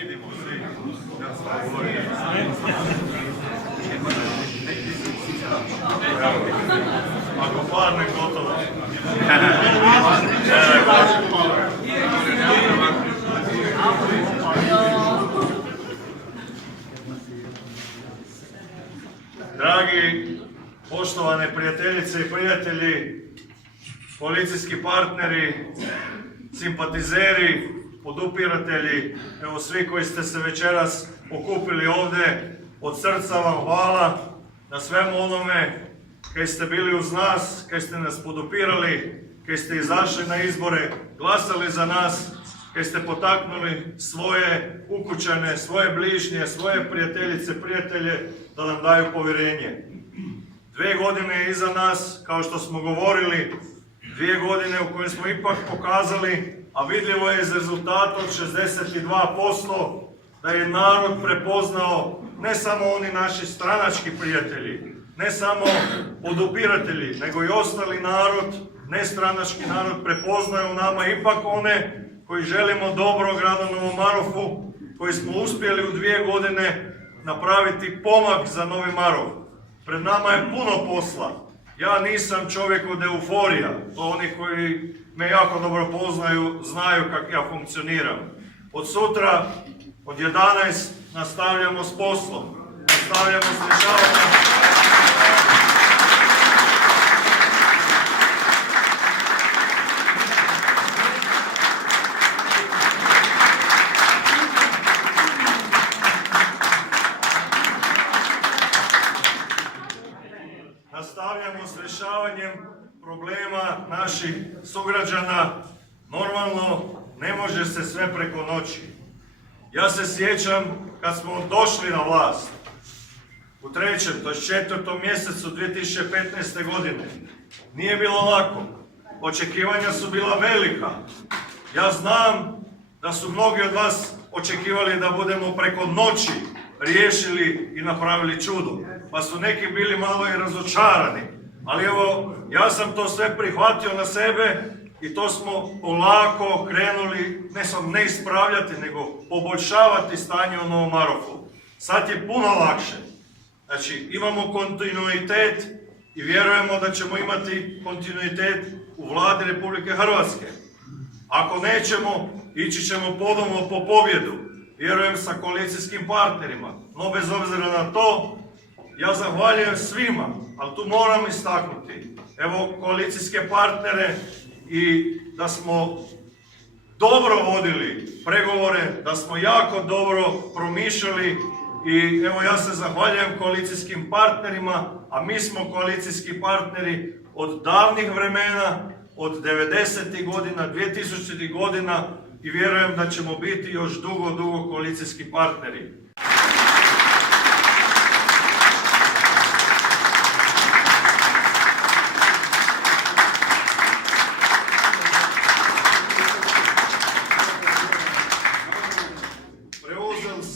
vidimo svi. Ja sam govorio. Ako parne gotovo. Dragi, poštovane prijateljice i prijatelji, koalicijski partneri, simpatizeri, podupiratelji, evo svi koji ste se večeras okupili ovdje, od srca vam hvala na svemu onome kaj ste bili uz nas, kaj ste nas podupirali, kaj ste izašli na izbore, glasali za nas, kaj ste potaknuli svoje ukućane, svoje bližnje, svoje prijateljice, prijatelje da nam daju povjerenje. 2 godine iza nas, kao što smo govorili, 2 godine u kojoj smo ipak pokazali, a vidljivo je iz rezultata od 62%, da je narod prepoznao ne samo oni naši stranački prijatelji, ne samo podupiratelji, nego i ostali narod, nestranački narod prepoznaje u nama ipak one koji želimo dobro gradu Novom Marofu, koji smo uspjeli u 2 godine napraviti pomak za Novi Marof. Pred nama je puno posla. Ja nisam čovjek od euforija, to oni koji me jako dobro poznaju, znaju kako ja funkcioniram. Od sutra, od 11, nastavljamo s poslom, nastavljamo s rješavanjem. Nastavljamo s rješavanjem problema naših sugrađana. Normalno, ne može se sve preko noći. Ja se sjećam kad smo došli na vlast u 3. to je 4. mjesecu 2015. godine. Nije bilo lako. Očekivanja su bila velika. Ja znam da su mnogi od vas očekivali da budemo preko noći riješili i napravili čudo. Pa su neki bili malo i razočarani. Ali evo, ja sam to sve prihvatio na sebe i to smo polako krenuli, ne ispravljati, nego poboljšavati stanje u Novom Marofu. Sad je puno lakše. Znači, imamo kontinuitet i vjerujemo da ćemo imati kontinuitet u vladi Republike Hrvatske. Ako nećemo, ići ćemo ponovno po pobjedu. Vjerujem sa koalicijskim partnerima. No bez obzira na to, ja zahvaljujem svima, ali tu moram istaknuti, evo, koalicijske partnere i da smo dobro vodili pregovore, da smo jako dobro promišljali i evo ja se zahvaljujem koalicijskim partnerima, a mi smo koalicijski partneri od davnih vremena, od 90. godina, 2000. godina i vjerujem da ćemo biti još dugo koalicijski partneri.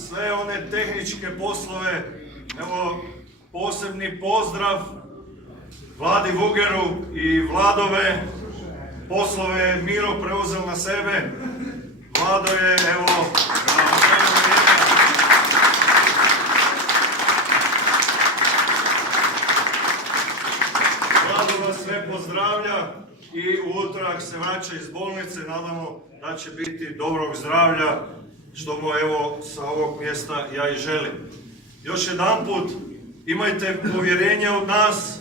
Sve one tehničke poslove, evo posebni pozdrav Vladi Vugeru i Vladove poslove Miro preuzeo na sebe. Vlado je, evo, Vlado vas sve pozdravlja i u utorak se vraća iz bolnice, nadamo da će biti dobrog zdravlja, što mu evo sa ovog mjesta ja i želim. Još jedanput, imajte povjerenje od nas,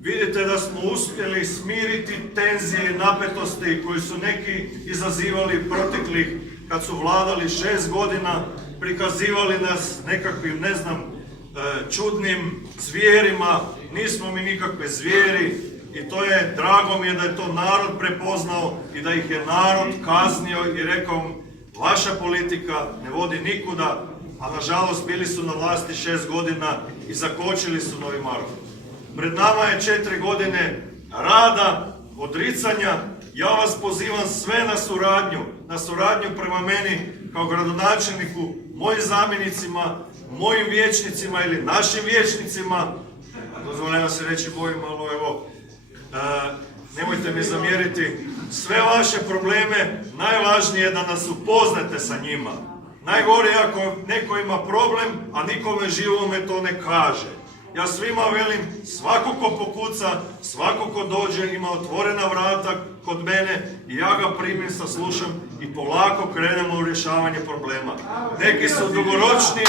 vidite da smo uspjeli smiriti tenzije i napetosti koji su neki izazivali proteklih kad su vladali 6 godina, prikazivali nas nekakvim, ne znam, čudnim zvijerima. Nismo mi nikakve zvijeri i to je, drago mi je da je to narod prepoznao i da ih je narod kaznio i rekao vaša politika ne vodi nikuda, a nažalost bili su na vlasti 6 godina i zakočili su Novi Marof. Pred nama je 4 godine rada, odricanja. Ja vas pozivam sve na suradnju prema meni kao gradonačelniku, mojim zamjenicima, mojim vijećnicima ili našim vijećnicima. Dozvoljeno se reći bojim, ali evo, nemojte mi zamjeriti. Sve vaše probleme, najvažnije je da nas upoznate sa njima. Najgore je ako neko ima problem, a nikome živome to ne kaže. Ja svima velim, svako ko pokuca, svako ko dođe ima otvorena vrata kod mene i ja ga primim, saslušam i polako krenemo u rješavanje problema. Neki su dugoročniji,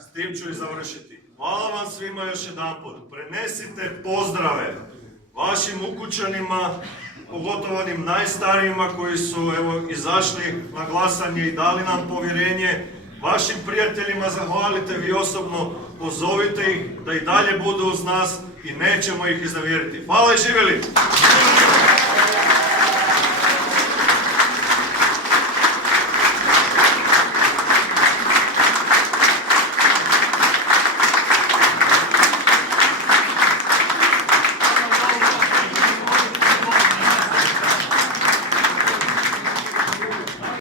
s tim ću i završiti. Hvala vam svima još jedanput. Prenesite pozdrave vašim ukućanima, pogotovo onim najstarijima koji su izašli na glasanje i dali nam povjerenje. Vašim prijateljima zahvalite vi osobno, pozovite ih da i dalje budu uz nas i nećemo ih iznevjeriti. Hvala i živjeli!